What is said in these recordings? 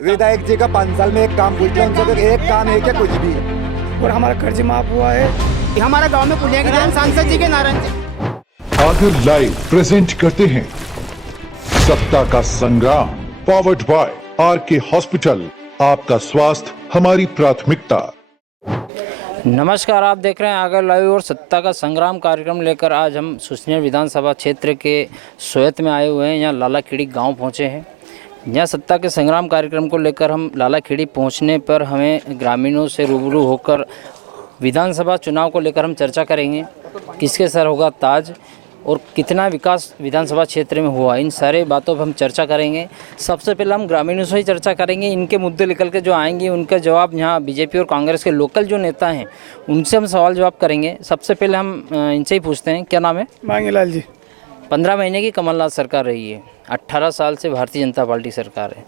विधायक जी का 5 साल में एक काम पूछ लो उनसे, तो एक काम है क्या कुछ भी। और हमारा कर्ज माफ हुआ है। हमारा गांव में पुलिया गिरा सांसद जी के नारायण जी। आगर लाइव प्रेजेंट करते हैं सत्ता का संग्राम, पावर्ड बाय आरके हॉस्पिटल। आपका स्वास्थ्य हमारी प्राथमिकता। नमस्कार, आप देख रहे हैं आगर लाइव और सत्ता का संग्राम कार्यक्रम लेकर आज हम सुसनेर विधानसभा क्षेत्र के सोयत में आए हुए हैं। यहाँ लालाखेड़ी गांव पहुंचे हैं। यहाँ सत्ता के संग्राम कार्यक्रम को लेकर हम लालाखेड़ी पहुंचने पर हमें ग्रामीणों से रूबरू होकर विधानसभा चुनाव को लेकर हम चर्चा करेंगे। किसके सर होगा ताज और कितना विकास विधानसभा क्षेत्र में हुआ, इन सारे बातों पर हम चर्चा करेंगे। सबसे पहले हम ग्रामीणों से ही चर्चा करेंगे। इनके मुद्दे निकल के जो आएंगे उनका जवाब यहाँ बीजेपी और कांग्रेस के लोकल जो नेता हैं उनसे हम सवाल जवाब करेंगे। सबसे पहले हम इनसे ही पूछते हैं, क्या नाम है? मांगेलाल जी। 15 महीने की कमलनाथ सरकार रही है, 18 साल से भारतीय जनता पार्टी सरकार है।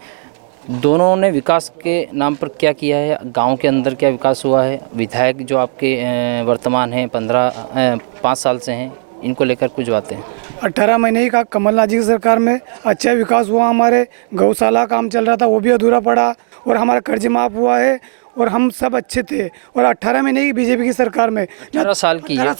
दोनों ने विकास के नाम पर क्या किया है, गांव के अंदर क्या विकास हुआ है? विधायक जो आपके वर्तमान हैं 5 साल से हैं, इनको लेकर कुछ बातें। 18 महीने का कमलनाथ जी की सरकार में अच्छा विकास हुआ। हमारे गौशाला काम चल रहा था, वो भी अधूरा पड़ा। और हमारा कर्ज माफ हुआ है और हम सब अच्छे थे। और 18 महीने की बीजेपी की सरकार में 18 साल की 18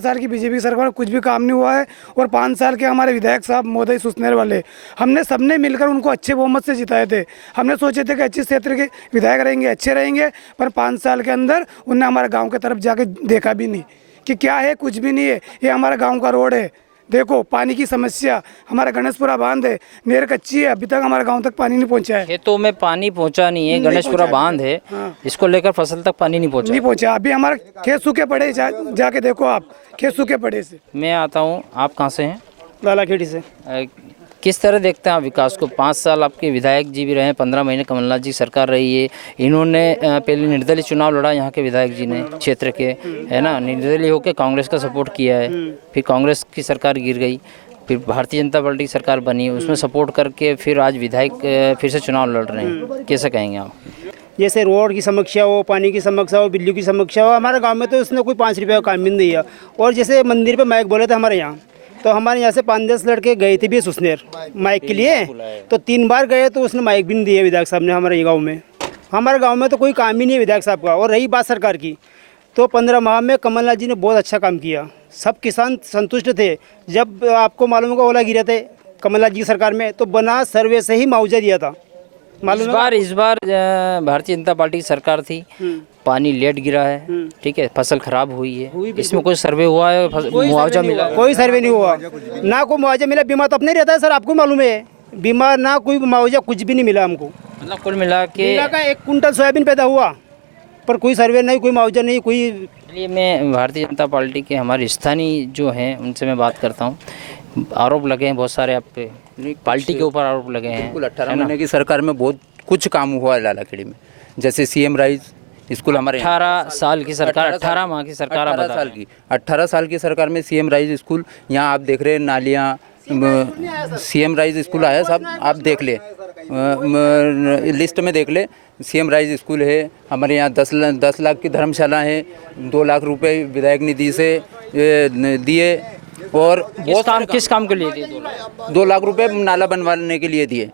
साल की बीजेपी की सरकार में कुछ भी काम नहीं हुआ है। और 5 साल के हमारे विधायक साहब महोदय सुसनेर वाले, हमने सबने मिलकर उनको अच्छे बहुमत से जिताए थे। हमने सोचे थे कि अच्छे क्षेत्र के विधायक रहेंगे, अच्छे रहेंगे, पर 5 साल के अंदर उनने हमारे गाँव की तरफ जाके देखा भी नहीं कि क्या है, कुछ भी नहीं है। ये हमारा गांव का रोड है, देखो पानी की समस्या, हमारा गणेशपुरा बांध है, नहर कच्ची है, अभी तक हमारे गांव तक पानी नहीं पहुंचा है। खेतों में पानी पहुंचा नहीं है, गणेशपुरा बांध है, इसको लेकर फसल तक पानी नहीं पहुंचा। अभी हमारे खेत सूखे पड़े, जाके देखो आप, खेत सूखे पड़े से। मैं आता हूं, आप कहां से हैं? लालाखेड़ी से। किस तरह देखते हैं आप विकास को? 5 साल आपके विधायक जी भी रहे, 15 महीने कमलनाथ जी सरकार रही है। इन्होंने पहले निर्दलीय चुनाव लड़ा यहाँ के विधायक जी ने, क्षेत्र के, है ना, निर्दलीय होकर कांग्रेस का सपोर्ट किया है। फिर कांग्रेस की सरकार गिर गई, फिर भारतीय जनता पार्टी की सरकार बनी, उसमें सपोर्ट करके फिर आज विधायक फिर से चुनाव लड़ रहे हैं। कैसे कहेंगे आप? जैसे रोड की समस्या हो, पानी की समस्या हो, बिजली की समस्या हो, हमारे गांव में तो उसने कोई 5 रुपये का काम भी नहीं दिया। और जैसे मंदिर पे माइक बोले थे हमारे यहाँ, तो हमारे यहाँ से 5-10 लड़के गए थे भी सुसनेर माइक के लिए, तो 3 बार गए तो उसने माइक भी नहीं दिया विधायक साहब ने हमारे गांव में। हमारे गांव में तो कोई काम ही नहीं है विधायक साहब का। और रही बात सरकार की, तो 15 माह में कमलनाथ जी ने बहुत अच्छा काम किया, सब किसान संतुष्ट थे। जब आपको मालूम होगा ओला गिरे थे कमलनाथ जी की सरकार में, तो बना सर्वे से ही मुआवजा दिया था। इस बार भारतीय जनता पार्टी की सरकार थी, पानी लेट गिरा है, ठीक है, फसल खराब हुई है, इसमें कोई सर्वे हुआ है, मुआवजा मिला? कोई सर्वे नहीं हुआ, ना कोई मुआवजा मिला। बीमा तो अपने रहता है सर, आपको मालूम है, बीमा ना कोई मुआवजा, कुछ भी नहीं मिला हमको। मतलब कुल मिला के 1 कुंटल सोयाबीन पैदा हुआ, पर कोई सर्वे नहीं, कोई मुआवजा नहीं, कोई। इसलिए मैं भारतीय जनता पार्टी के हमारे स्थानीय जो हैं उनसे मैं बात करता हूँ। आरोप लगे हैं बहुत सारे आप पे, पार्टी के ऊपर आरोप लगे हैं। 18 महीने की सरकार में बहुत कुछ काम हुआ है लालाखेड़ी में। जैसे सीएम राइज स्कूल हमारे 18 साल की सरकार, 18 माह की सरकार, 18 साल की सरकार में सीएम राइज स्कूल, यहाँ आप देख रहे हैं नालियाँ, सीएम राइज स्कूल आया साहब, आप देख ले, लिस्ट में देख ले, सीएम राइज स्कूल है हमारे यहाँ। 10 लाख की धर्मशाला है, 2 लाख रुपए विधायक निधि से दिए। और किस काम के लिए दिए? 2 लाख रुपए नाला बनवाने के लिए दिए।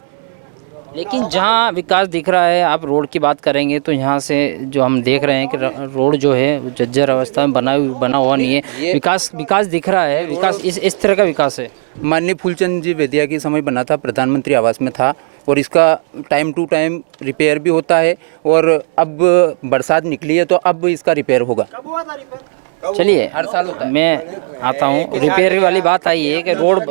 लेकिन जहाँ विकास दिख रहा है, आप रोड की बात करेंगे तो यहाँ से जो हम देख रहे हैं कि रोड जो है जर्जर अवस्था में बना हुआ नहीं है। विकास दिख रहा है, विकास इस तरह का विकास है। माननीय फूलचंद जी वेदिया के समय बना था, प्रधानमंत्री आवास में था, और इसका टाइम टू टाइम रिपेयर भी होता है। और अब बरसात निकली है तो अब इसका रिपेयर होगा। चलिए, हर साल होता है। मैं आता हूँ, रिपेयर वाली बात आई है कि रोड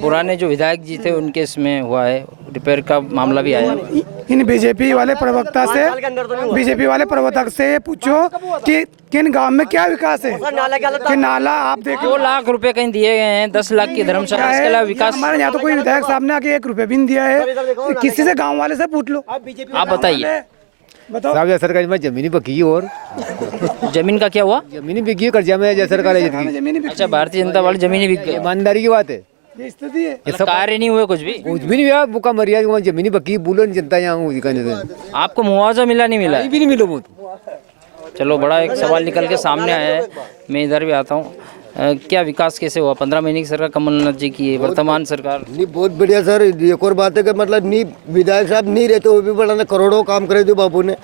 पुराने जो विधायक जी थे उनके इसमें हुआ है, रिपेयर का मामला भी आया। इन बीजेपी वाले प्रवक्ता से पूछो कि किन गांव में क्या विकास है, कि नाला आप देखो 2 लाख रुपए कहीं दिए गए हैं, 10 लाख की धर्मशाला, इसके अलावा विकास हमारे यहाँ तो कोई विधायक साहब ने आके 1 रुपये भी नहीं दिया है। किसी से गाँव वाले से पूछ लो, आप बताइए। बताओ। साहब सरकार में जमीनी बकी है, और जमीन का क्या हुआ? जमीनी बिकी है, कर्जा में जय सरकार है। अच्छा, भारतीय जनता पार्टी जमीन बिक गई, ईमानदारी की बात है। ये स्थिति है। मतलब कार्य नहीं हुए, कुछ भी नहीं हुआ। बुका मरिया जमीनी बकी बोलो जनता यहाँ। आपको मुआवजा मिला नहीं मिला? भी नहीं मिलो। चलो, बड़ा एक सवाल निकल के सामने आया है, मैं इधर भी आता हूँ। क्या विकास कैसे हुआ? 15 महीने की सरकार कमलनाथ जी की है, वर्तमान सरकार नहीं बहुत बढ़िया सर। एक और बात है कि मतलब नहीं विधायक साहब नहीं रहते हुए भी बड़ा ने करोड़ों काम करे थे बापू ने।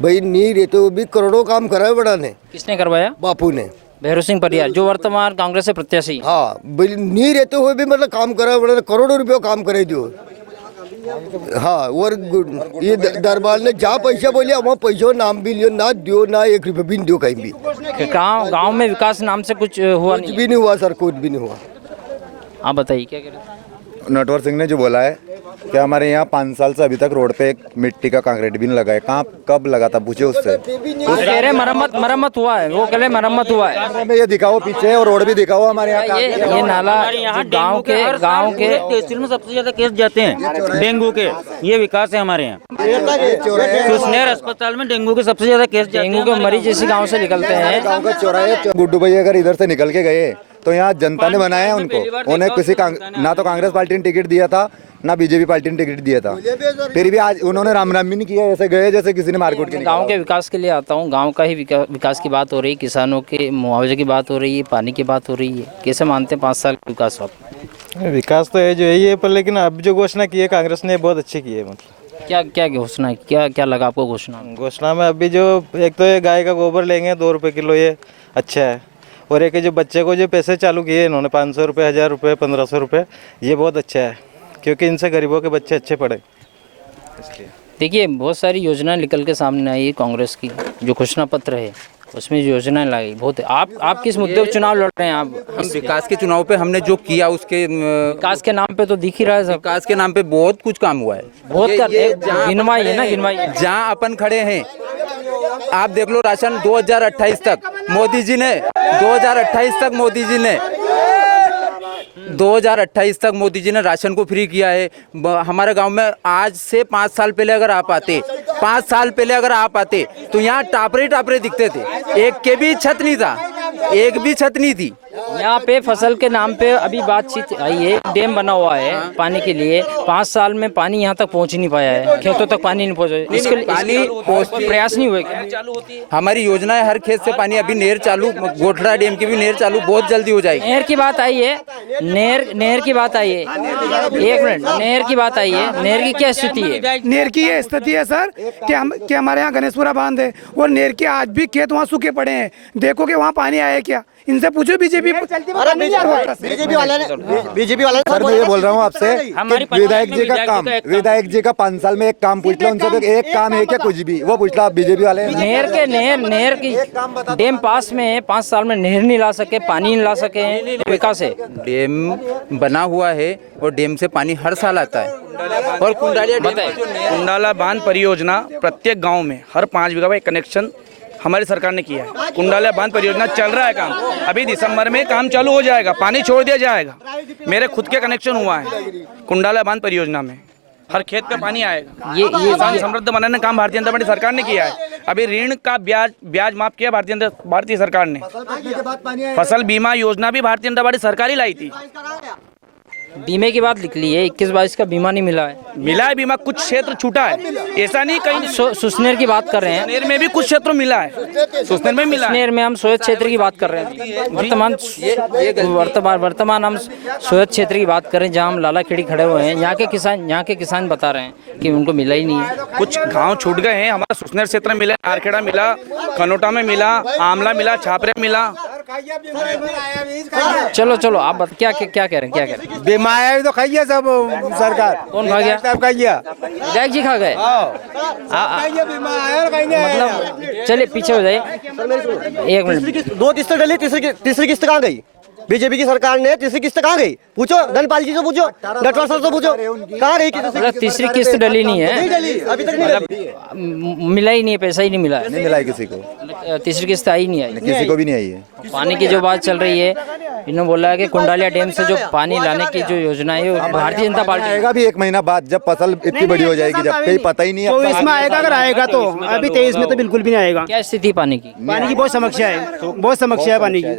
भाई नहीं रहते हुए भी करोड़ों काम करा है बड़ा ने। किसने करवाया? बापू ने। भैरू सिंह परियार जो वर्तमान कांग्रेस से प्रत्याशी। हाँ भाई नहीं रहते हुए भी मतलब काम करा है बड़ा ने, करोड़ों रुपये काम करे थे। हाँ और ये दरबार ने जहाँ पैसा बोलिया वहाँ पैसा नाम भी लियो ना दियो, ना 1 रुपये भी दियो कहीं भी। गांव में विकास नाम से कुछ हुआ कुछ भी नहीं हुआ सर, कुछ भी नहीं हुआ। आप बताइए क्या कह रहे थे? नटवर सिंह ने जो बोला है कि हमारे यहाँ 5 साल से अभी तक रोड पे एक मिट्टी का कंक्रीट भी नहीं लगा है। कहाँ कब लगा था पूछे उससे। वो कह रहे मरम्मत हुआ है, वो कह रहे मरम्मत हुआ है। हमें ये दिखाओ पीछे और रोड भी दिखाओ हमारे यहाँ। ये नाला गांव के तहसील में सबसे ज्यादा केस जाते हैं डेंगू के। ये विकास है हमारे यहाँ। सुसनेर अस्पताल में डेंगू के सबसे ज्यादा केस जाते हैं। डेंगू के मरीज इसी गाँव से निकलते हैं। गाँव का चौराहे गुड्डू भाई अगर इधर से निकल के गए तो यहाँ जनता ने बनाया है उनको। उन्हें किसी ना तो कांग्रेस पार्टी ने टिकट दिया था ना बीजेपी पार्टी ने टिकट दिया था, फिर भी आज उन्होंने राम भी नहीं किया। ऐसे गए जैसे किसी ने मारकूट के। गांव के विकास के लिए आता हूँ। गांव का ही विकास की बात हो रही है, किसानों के मुआवजे की बात हो रही है, पानी की बात हो रही है। कैसे मानते हैं 5 साल का विकास? आप विकास तो है जो यही है, पर लेकिन अब जो घोषणा की है कांग्रेस ने बहुत अच्छी की है। मतलब क्या क्या घोषणा है? क्या लगा आपको घोषणा में? अभी जो एक तो ये गाय का गोबर लेंगे 2 रुपये किलो, ये अच्छा है। और एक जो बच्चे को जो पैसे चालू किए इन्होंने 500 रुपये, 1000 रुपये, 1500 रुपये, ये बहुत अच्छा है क्योंकि इनसे गरीबों के बच्चे अच्छे पढ़े। देखिए बहुत सारी योजना निकल के सामने आई है कांग्रेस की। जो घोषणा पत्र है उसमें योजनाएं लाई बहुत। आप किस मुद्दे पर चुनाव लड़ रहे हैं? आप हम विकास के चुनाव पे हमने जो किया उसके विकास के नाम पे तो दिख ही रहा है सब। विकास के नाम पे बहुत कुछ काम हुआ है। बहुत गिनवाई है ना, गिनवाई। जहाँ अपन खड़े हैं आप देख लो, राशन 2028 तक मोदी जी ने 2028 तक मोदी जी ने राशन को फ्री किया है हमारे गांव में। आज से 5 साल पहले अगर आप आते, 5 साल पहले अगर आप आते तो यहाँ टापरे दिखते थे। एक के भी छत नहीं था, एक भी छत नहीं थी। यहाँ पे फसल के नाम पे अभी बातचीत आई है, डैम बना हुआ है पानी के लिए। 5 साल में पानी यहाँ तक पहुँच नहीं पाया है, खेतों तक पानी नहीं पहुँचा। इसके लिए प्रयास नहीं हुए क्या? हमारी योजना है हर खेत से पानी। अभी नहर चालू, गोठड़ा डैम की भी नहर चालू बहुत जल्दी हो जाएगी। नहर की बात आई है, नहर की बात आई है। 1 मिनट, नहर की बात आई है। नहर की क्या स्थिति है? नहर की ये स्थिति है सर कि हमारे यहाँ गणेशपुरा बांध है और नहर के आज भी खेत वहाँ सूखे पड़े हैं। देखो कि वहाँ पानी आया क्या, इनसे पूछो। बीजेपी वाले सर मैं ये बोल रहा हूँ आपसे, विधायक जी का काम, विधायक जी का 5 साल में एक काम पूछ लो उनसे, एक काम है क्या कुछ भी, वो पूछ लो आप बीजेपी वाले। नहर की डैम पास में है, 5 साल में नहर नहीं ला सके, पानी नहीं ला सके, विकास है। डैम बना हुआ है और डैम से पानी हर साल आता है। और कुंडाला बांध परियोजना प्रत्येक गांव में हर 5 बीघा में कनेक्शन हमारी सरकार ने किया है। कुंडाला बांध परियोजना चल रहा है काम, अभी दिसंबर में काम चालू हो जाएगा, पानी छोड़ दिया जाएगा। मेरे खुद के कनेक्शन हुआ है कुंडाला बांध परियोजना में, हर खेत पे पानी आएगा। ये किसान समृद्ध बनाने का काम भारतीय जनता पार्टी सरकार ने किया है। अभी ऋण का ब्याज माफ किया भारतीय सरकार ने। फसल बीमा योजना भी भारतीय जनता पार्टी सरकार ही लाई थी। बीमे की बात निकली है, 21-22 का बीमा नहीं मिला है बीमा, कुछ क्षेत्र छूटा है, ऐसा नहीं कहीं। सुसनेर की बात कर रहे हैं, सुसनेर में भी कुछ क्षेत्रों मिला है, सुसनेर में मिला है। सुसनेर में हम सोयत क्षेत्र की बात कर रहे हैं। वर्तमान हम सोयत क्षेत्र की बात कर रहे हैं जहाँ हम लाला खेड़ी खड़े हुए हैं। यहाँ के किसान बता रहे हैं कि उनको मिला ही नहीं है। कुछ गाँव छूट गए हैं। हमारा सुसनेर क्षेत्र में मिला, नारखेड़ा मिला, खनोटा में मिला, आमला मिला, छापरे मिला। चलो आप क्या कह रहे हैं? बीमाया तो खाइए सब सरकार। कौन खा गया? सब खा गया, विधायक जी खा गए। मतलब चलिए पीछे हो जाइए 1 मिनट। 2 किस्त डली, तीसरी किस्त कहाँ गई? बीजेपी की सरकार ने तीसरी किस्त कहाँ गई? पूछो धनपाल जी से, पूछो नटवर सर से, पूछो कहाँ गई? मतलब तीसरी किस्त डली नहीं है, अभी तक नहीं मिला ही नहीं है, पैसा ही नहीं मिला नहीं मिला है किसी को, तीसरी किस्त आई नहीं आई, किसी को भी नहीं आई है। पानी की जो बात चल रही है, इन्होंने बोला है कि कुंडालिया डैम से जो पानी लाने की जो योजना है वो भारतीय जनता पार्टी आएगा भी 1 महीना बाद, जब फसल इतनी बड़ी हो जाएगी, जब कहीं पता ही नहीं है। 24 में आएगा, अगर आएगा तो। अभी 23 में तो बिल्कुल भी नहीं आएगा। क्या स्थिति पानी की? बहुत समस्या है, बहुत समस्या है पानी की।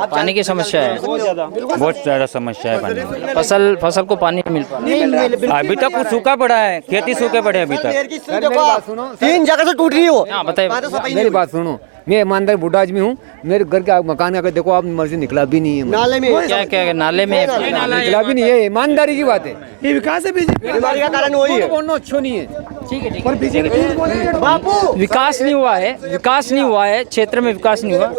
पानी की समस्या है, बहुत ज़्यादा समस्या है पानी की। फसल को पानी नहीं मिल पा। अभी तक कुछ सूखा पड़ा है, खेती सूखे पड़े अभी तक। 3 जगह से टूट रही हो। बताइए। मेरी बात सुनो, मैं ईमानदार बूढ़ा आदमी हूँ, मेरे घर के मकान का देखो आप मर्जी निकला भी नहीं है, नाले में क्या क्या नाले में निकला भी नहीं है, ईमानदारी की बात है। ये विकास है बीजेपी बीमारी का कारण वही है। बोलना अच्छा नहीं है। ठीक है, ठीक और है। बीजेपी बापू विकास नहीं हुआ है, विकास नहीं हुआ है, क्षेत्र में विकास नहीं हुआ।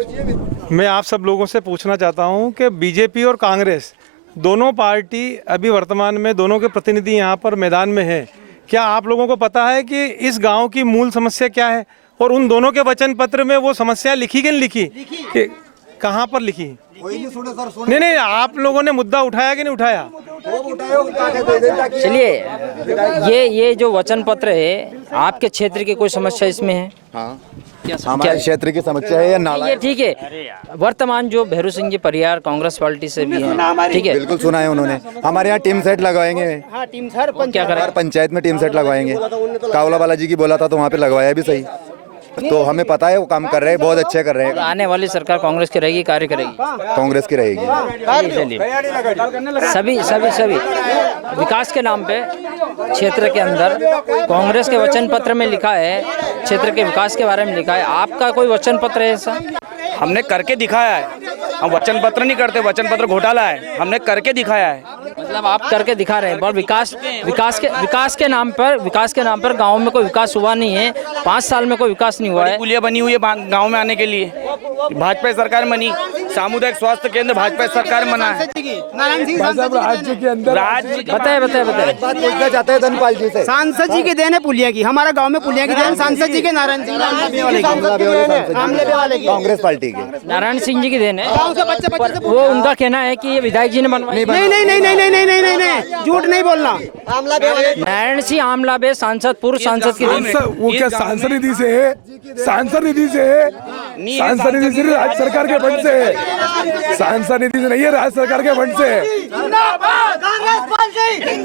मैं आप सब लोगों से पूछना चाहता हूं कि बीजेपी और कांग्रेस दोनों पार्टी अभी वर्तमान में दोनों के प्रतिनिधि यहाँ पर मैदान में हैं। क्या आप लोगों को पता है कि इस गांव की मूल समस्या क्या है और उन दोनों के वचन पत्र में वो समस्या लिखी कि नहीं लिखी, कि कहाँ पर लिखी? नहीं, आप लोगों ने मुद्दा उठाया कि नहीं उठाया? चलिए, ये जो वचन पत्र है, आपके क्षेत्र की कोई समस्या इसमें है? हाँ, हमारे क्षेत्र की समस्या है या नाला ये ठीक है। वर्तमान जो भैरू सिंह जी परियार कांग्रेस पार्टी से भी है, ठीक है, बिल्कुल सुना है उन्होंने। हमारे यहाँ टीम सेट लगवाएंगे, क्या करें? हर पंचायत में टीम सेट लगवाएंगे। कावला बालाजी की बोला था तो वहाँ पे लगवाया भी सही, तो हमें पता है वो काम कर रहे हैं, बहुत अच्छे कर रहे हैं। आने वाली सरकार कांग्रेस की रहेगी, कार्य करेगी, कांग्रेस की रहेगी। सभी सभी सभी विकास के नाम पे क्षेत्र के अंदर कांग्रेस के वचन पत्र में लिखा है, क्षेत्र के विकास के बारे में लिखा है। आपका कोई वचन पत्र है ऐसा? हमने करके दिखाया है। हम वचन पत्र नहीं करते, वचन पत्र घोटाला है, हमने करके दिखाया है। मतलब आप करके दिखा रहे हैं, और विकास के नाम पर गांव में कोई विकास हुआ नहीं है। 5 साल में कोई विकास नहीं हुआ है। पुलिया बनी हुई है गांव में आने के लिए, भाजपा सरकार बनी। सामुदायिक स्वास्थ्य केंद्र भाजपा सरकार बना है। राज्य के अंदर बताए पूछना चाहते हैं धनपाल जी से। सांसद जी की देन है पुलिया की, हमारा गांव में पुलिया की देन सांसद जी के, नारायण सिंह कांग्रेस पार्टी के नारायण सिंह जी की देन है। वो उनका कहना है कि ये विधायक जी ने बनवाई। नहीं, झूठ नहीं बोलना। नारायण सिंह आमलाबे सांसद, पूर्व सांसद की देन है। वो क्या सांसद निधि से है? सांसद निधि से है? सांसद निधि से राज्य सरकार के फंड से है, सांसद निधि से नहीं है, राज्य सरकार के फंड से है।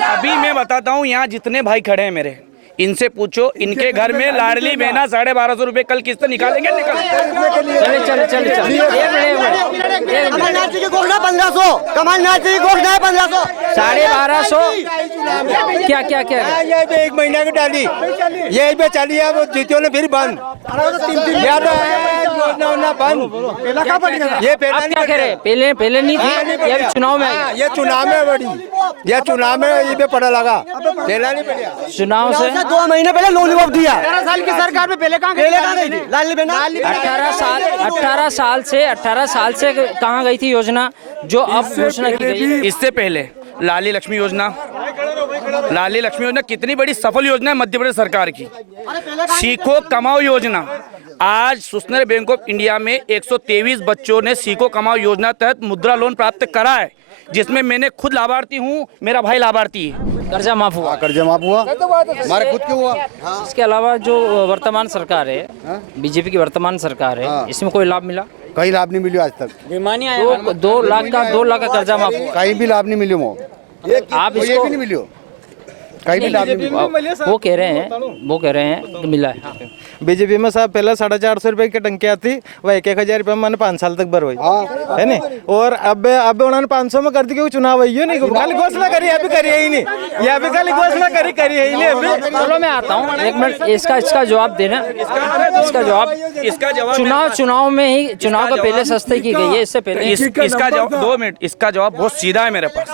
अभी मैं बताता हूँ, यहाँ जितने भाई खड़े हैं मेरे, इनसे पूछो, इनके घर में लाडली बहना 1250 रुपए कल किस्त निकालेंगे? चले कमलनाथ जी की घोषणा 1500, कमलनाथ जी की घोषणा है 1500, 1250। क्या ये एक महीने की डाली, ये पे चली है, वो जीतियों ने फिर बंद। ये आप क्या कह रहे हैं? पहले नहीं थी, ये चुनाव में आई। ये चुनाव में बड़ी, ये चुनाव में ये पे पड़ा लगा, पहला नहीं पड़ा। चुनाव से 2 महीने पहले लॉलीपॉप दिया। 18 साल की सरकार में पहले कहाँ गई थी? लाडली बहना 18 साल से कहाँ गई थी योजना जो अब घोषणा की गई? इससे पहले लाली लक्ष्मी योजना कितनी बड़ी सफल योजना है मध्य प्रदेश सरकार की। सीखो कमाओ योजना, आज सुसनेर बैंक ऑफ इंडिया में 123 बच्चों ने सीखो कमाओ योजना तहत मुद्रा लोन प्राप्त करा है, जिसमें मैंने खुद लाभार्थी हूँ, मेरा भाई लाभार्थी है। कर्जा माफ हुआ? कर्जा माफ हुआ, हमारे खुद क्यों हुआ? इसके अलावा जो वर्तमान सरकार है, बीजेपी की वर्तमान सरकार है, इसमें कोई लाभ मिला? कहीं लाभ नहीं मिला आज तक। 2 लाख का कर्जा माफ हुआ, कहीं भी लाभ नहीं मिलो। आप इसको नहीं मिलो, कहीं भी लाभ नहीं मिला। वो कह रहे हैं कि मिला है। बीजेपी में साहब पहले 450 रुपए की टंकी आती, वह 1,000 रुपये मैंने 5 साल तक भरवाई है नहीं, और अब उन्होंने 500 में कर दी, क्योंकि चुनाव है नहीं, खाली घोषणा करी, अभी करी है ही नहीं, ये अभी खाली घोषणा करी है ही नहीं अभी। चलो मैं आता हूँ, एक मिनट, इसका जवाब देना। इसका जवाब चुनाव में ही, चुनाव का पहले सस्ते की गई है, इससे पहले इसका जवाब 2 मिनट, इसका जवाब बहुत सीधा है मेरे पास।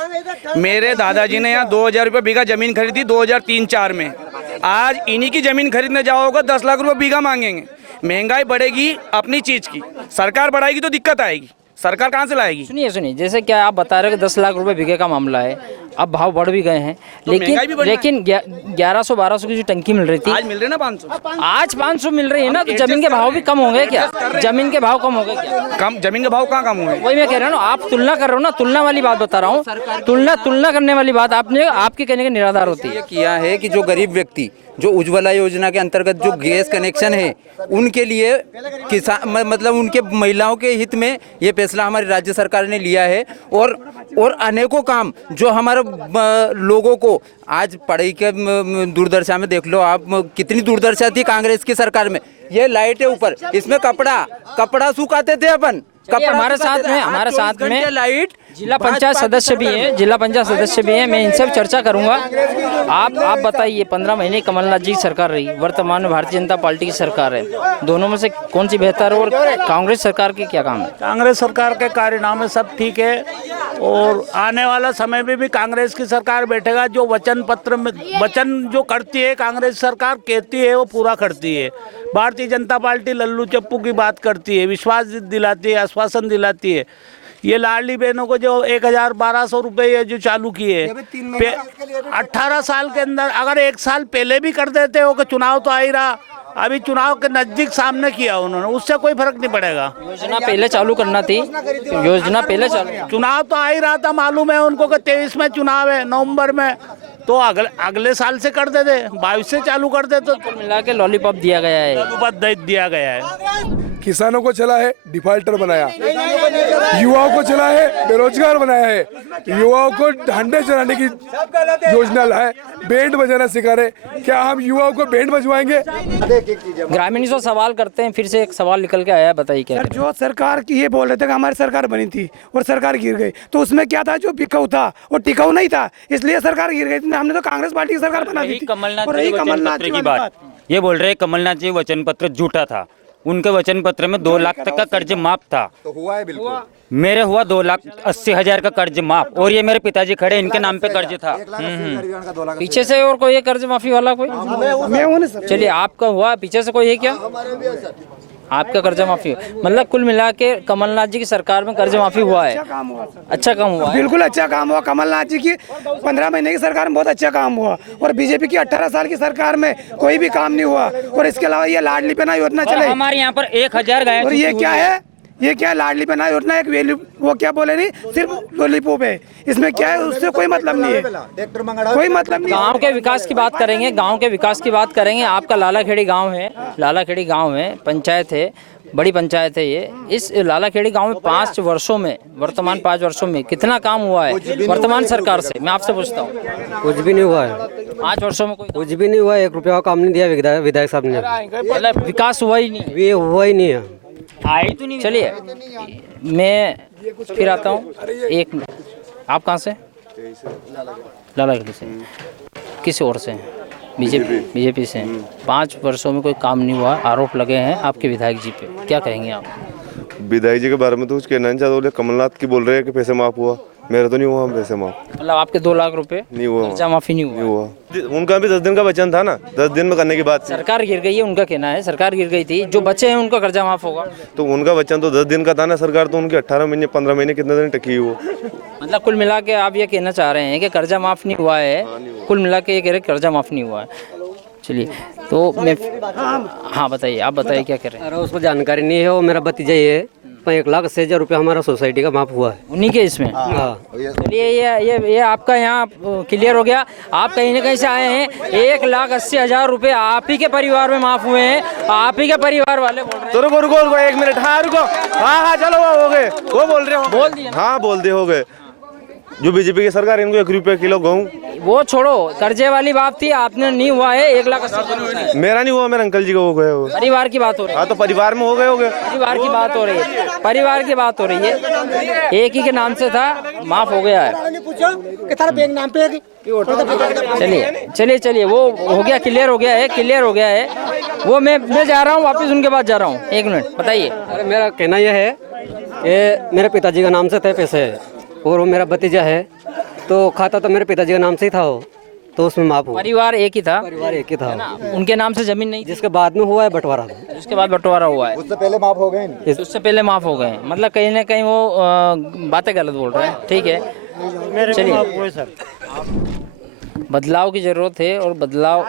मेरे दादाजी ने यहाँ 2000 रुपये बीघा जमीन खरीदी 2003-4 में। आज इन्हीं की जमीन खरीदने जाओगे 10 लाख रुपए बीघा मांगेंगे। महंगाई बढ़ेगी अपनी चीज की, सरकार बढ़ाएगी तो दिक्कत आएगी, सरकार कहाँ से लाएगी? सुनिए, जैसे क्या आप बता रहे हो कि 10 लाख रुपए बीघे का मामला है, अब भाव बढ़ भी गए हैं, लेकिन 1100-1200 की जो टंकी मिल रही थी, आज मिल रहे ना 500, आज 500 मिल रही है ना, तो जमीन के भाव भी कम हो गए क्या? जमीन के भाव कम हो गए क्या? कम जमीन के भाव कहाँ कम हुए? वही मैं कह रहा हूँ, आप तुलना कर रहे हो ना, तुलना वाली बात बता रहा हूँ। तुलना करने वाली बात आपके कहने के निराधार होती है। ये किया है कि जो गरीब व्यक्ति, जो उज्ज्वला योजना के अंतर्गत जो गैस कनेक्शन है, उनके लिए किसान, मतलब उनके महिलाओं के हित में ये फैसला हमारी राज्य सरकार ने लिया है। और अनेकों काम जो हमारे लोगों को आज पढ़ाई के दूरदर्शा में देख लो आप, कितनी दूरदर्शा थी कांग्रेस की सरकार में। ये लाइट है ऊपर, इसमें कपड़ा सुखाते थे अपन, हमारे साथ में लाइट जिला पंचायत सदस्य भी हैं, जिला पंचायत सदस्य भी हैं। मैं इनसे भी चर्चा करूंगा। आप बताइए, 15 महीने कमलनाथ जी की सरकार रही, वर्तमान में भारतीय जनता पार्टी की सरकार है, दोनों में से कौन सी बेहतर है और कांग्रेस सरकार के क्या काम है? कांग्रेस सरकार के कार्यनामे सब ठीक है और आने वाला समय में भी कांग्रेस की सरकार बैठेगा। जो वचन पत्र में वचन जो करती है कांग्रेस सरकार, कहती है वो पूरा करती है। भारतीय जनता पार्टी लल्लू चप्पू की बात करती है, विश्वास दिलाती है, आश्वासन दिलाती है। ये लाडली बहनों को जो 1,000-1,200 रुपये जो चालू किए 18 साल के अंदर, अगर 1 साल पहले भी कर देते हो कि चुनाव तो आ ही रहा, अभी चुनाव के नजदीक सामने किया उन्होंने, उससे कोई फर्क नहीं पड़ेगा। योजना पहले चालू करना थी, योजना पहले चालू। चुनाव तो आ ही रहा था, मालूम है उनको कि 23 में चुनाव है, नवंबर में, तो अगले साल से कर देते, 22 से चालू कर देते। तो मिला के लॉलीपॉप दिया गया है, लॉलीपॉप दिया गया है। किसानों को चला है डिफाल्टर बनाया, युवाओं को चला है बेरोजगार बनाया है, युवाओं को डंडे चलाने की योजना लाए, बैंड बजाना सिखा रहे। क्या हम युवाओं को बैंड बजवाएंगे? ग्रामीण जो सवाल करते हैं, फिर से एक सवाल निकल के आया, बताइए क्या? जो सरकार की ये बोल रहे थे कि हमारी सरकार बनी थी और सरकार गिर गई, तो उसमें क्या था? जो टिकाऊ था वो टिकाऊ नहीं था, इसलिए सरकार गिर गई। हमने तो कांग्रेस पार्टी की सरकार बना दी थी। कमलनाथ जी की बात ये बोल रहे हैं, कमलनाथ जी वचन पत्र झूठा था। उनके वचन पत्र में 2 लाख तक का कर्ज माफ था, तो हुआ है बिल्कुल। मेरे हुआ 2,80,000 का कर्ज माफ, और ये मेरे पिताजी खड़े, इनके नाम पे कर्ज था। पीछे से और कोई कर्ज माफी वाला कोई? मैं हूं ना सर। चलिए, आपका हुआ, पीछे से कोई है क्या? आपका कर्जा माफी, मतलब कुल मिला के कमलनाथ जी की सरकार में कर्ज माफी हुआ है। अच्छा काम हुआ है, बिल्कुल अच्छा काम हुआ। कमलनाथ जी की 15 महीने की सरकार में बहुत अच्छा काम हुआ, और बीजेपी की 18 साल की सरकार में कोई भी काम नहीं हुआ। और इसके अलावा ये लाडली बहना योजना चले, हमारे यहाँ पर 1,000 गाय। और ये क्या है? ये क्या लाडली बहना योजना? एक वैल्यू, वो क्या बोले नहीं, सिर्फ लॉलीपॉप है। इसमें क्या है? उससे कोई मतलब नहीं है, कोई मतलब नहीं। गांव के विकास की बात करेंगे, गांव के विकास की बात करेंगे। आपका लालाखेड़ी गांव है, लालाखेड़ी गांव है, पंचायत है, बड़ी पंचायत है ये। इस लालाखेड़ी गांव में 5 वर्षों में, वर्तमान 5 वर्षों में कितना काम हुआ है वर्तमान सरकार से? मैं आपसे पूछता हूँ। कुछ भी नहीं हुआ है 5 वर्षों में, कुछ भी नहीं हुआ। 1 रुपया का काम नहीं दिया विधायक साहब ने, मतलब विकास हुआ ही नहीं, ये हुआ ही नहीं है। आई तो नहीं। चलिए, मैं फिर आता हूँ। एक मिनट, आप कहाँ से? लालाखेड़ी से। किस ओर से? बीजेपी से। 5 वर्षों में कोई काम नहीं हुआ, आरोप लगे हैं आपके विधायक जी पे, क्या कहेंगे आप? विधायक जी के बारे में तो कुछ कहना नहीं चाहते। कमलनाथ की बोल रहे हैं कि पैसे माफ हुआ, मेरा तो नहीं हुआ पैसे माफ। मतलब आपके 2 लाख रुपए नहीं हुआ, कर्जा माफी नहीं हुआ। उनका भी 10 दिन का वचन था ना, 10 दिन में करने की बात। सरकार गिर गई है, उनका कहना है सरकार गिर गई थी, जो बचे हैं उनका कर्जा माफ होगा। तो उनका वचन तो 10 दिन का था ना, सरकार तो उनकी 18 महीने 15 महीने कितने दिन टकी वो। मतलब कुल मिला के आप ये कहना चाह रहे हैं कि कर्जा माफ नहीं हुआ है, कुल मिला के ये कह रहे कर्जा माफ नहीं हुआ है। चलिए, तो मैं, हाँ बताइए, आप बताइए क्या कर रहे हैं? अरे उसको जानकारी नहीं है, वो मेरा भतीजा ही है। 1,80,000 रुपया हमारा सोसाइटी का माफ हुआ है उन्हीं के इसमें। चलिए, ये आपका यहाँ क्लियर हो गया। आप कहीं ना कहीं से आए हैं, 1,80,000 रुपये आप ही के परिवार में माफ हुए हैं, आप ही के परिवार वाले बोल रहे हैं। तो रुको 1 मिनट। हाँ रुको, हाँ चलो, हो गए, वो बोल रहे हो, बोल दिया। हाँ बोल दिए, हो गए। जो बीजेपी की सरकार, इनको 1 रुपये किलो गेहूँ। वो छोड़ो, कर्जे वाली बात थी, आपने नहीं हुआ है। 1,80,000 मेरा नहीं हुआ, मेरे अंकल जी का हो गए। परिवार की बात हो रही है। हाँ तो परिवार में हो गए। परिवार की बात हो रही है, परिवार की बात हो रही है। एक ही के नाम से था, माफ हो गया है। चलिए, वो हो गया, क्लियर हो गया है। वो मैं जा रहा हूँ, वापस उनके पास जा रहा हूँ। 1 मिनट, बताइए। अरे मेरा कहना यह है कि मेरे पिताजी का नाम से थे पैसे, और वो मेरा भतीजा है, तो खाता तो मेरे पिताजी का नाम से ही था वो, तो उसमें माफ हुआ। परिवार एक ही था, उनके नाम से जमीन नहीं, जिसके बाद में हुआ है बंटवारा, जिसके बाद बंटवारा हुआ है। उससे पहले माफ हो गए, उससे पहले माफ हो गए। मतलब कहीं ना कहीं वो बातें गलत बोल रहे हैं। ठीक है, चलिए। बदलाव की ज़रूरत है, और बदलाव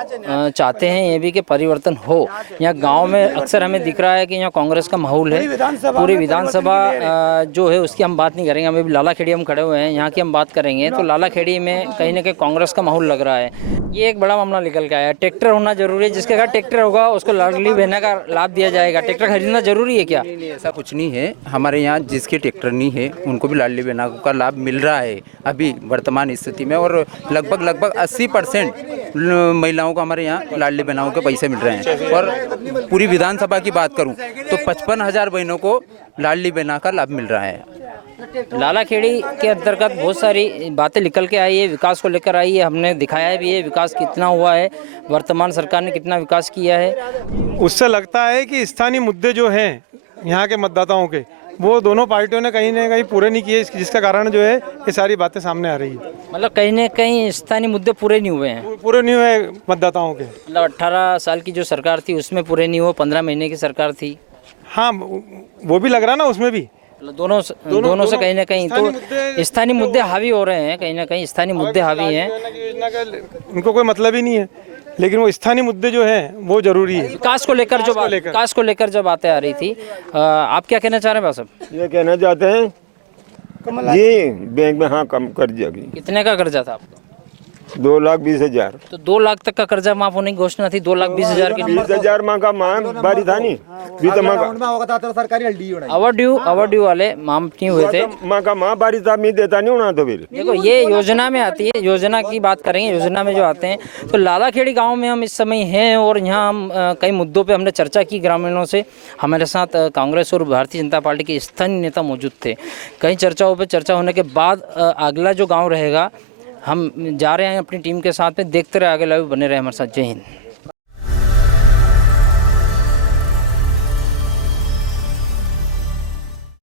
चाहते हैं ये भी कि परिवर्तन हो। यहाँ गांव में अक्सर हमें दिख रहा है कि यहाँ कांग्रेस का माहौल है। पूरी विधानसभा जो है उसकी हम बात नहीं करेंगे, हमें भी लालाखेड़ी हम खड़े हुए हैं, यहाँ की हम बात करेंगे। तो लालाखेड़ी में कहीं ना कहीं कांग्रेस का माहौल लग रहा है। ये एक बड़ा मामला निकल के आया है। ट्रैक्टर होना जरूरी है, जिसके घर ट्रैक्टर होगा उसको लाडली बहना का लाभ दिया जाएगा। ट्रैक्टर खरीदना जरूरी है क्या? नहीं, ऐसा कुछ नहीं है। हमारे यहाँ जिसके ट्रैक्टर नहीं है उनको भी लाडली बहना का लाभ मिल रहा है अभी वर्तमान स्थिति में, और लगभग 80% महिलाओं को हमारे यहाँ लाडली बहनों के पैसे मिल रहे हैं। और पूरी विधानसभा की बात करूँ तो 55,000 बहनों को लाडली बहना का लाभ मिल रहा है। लालाखेड़ी के अंतर्गत बहुत सारी बातें निकल के आई है, विकास को लेकर आई है, हमने दिखाया भी है विकास कितना हुआ है, वर्तमान सरकार ने कितना विकास किया है। उससे लगता है कि स्थानीय मुद्दे जो हैं यहाँ के मतदाताओं के, वो दोनों पार्टियों ने कहीं ना कहीं पूरे नहीं किए, जिसका कारण जो है ये सारी बातें सामने आ रही है। मतलब कहीं ना कहीं स्थानीय मुद्दे पूरे नहीं हुए हैं, पूरे नहीं हुए मतदाताओं के। मतलब 18 साल की जो सरकार थी उसमें पूरे नहीं हुए, 15 महीने की सरकार थी। हाँ, वो भी लग रहा ना उसमें भी दोनों से कहीं ना कहीं तो स्थानीय मुद्दे हावी हो रहे हैं, कहीं ना कहीं स्थानीय मुद्दे हावी हैं। उनको कोई मतलब ही नहीं है, लेकिन वो स्थानीय मुद्दे जो हैं वो जरूरी है। विकास को लेकर जो बातें आ रही थी, आप क्या कहना चाह रहे हैं भाई? ये कहना चाहते हैं जी बैंक में हाँ कम कर दिया। कितने का कर्जा था आपका? 2,20,000। तो 2 लाख तक का कर्जा माफ होने की घोषणा थी, 2,20,000 की 20,000 माँ का मान बारी था नहीं, अवॉर्ड्यू वाले माफ नहीं हुए थे। माँ का माँ बारी था, मैं देता नहीं होना। तो फिर देखो ये योजना में आती है, योजना की बात करेंगे, योजना में जो आते हैं तो लालाखेड़ी गांव में हम इस समय हैं और यहाँ हम कई मुद्दों पे हमने चर्चा की ग्रामीणों से। हमारे साथ कांग्रेस और भारतीय जनता पार्टी के स्थानीय नेता मौजूद थे। कई चर्चाओं पे चर्चा होने के बाद अगला जो गाँव रहेगा हम जा रहे हैं अपनी टीम के साथ में, देखते रहे आगे लाइव बने रहे हमारे साथ। जय हिंद।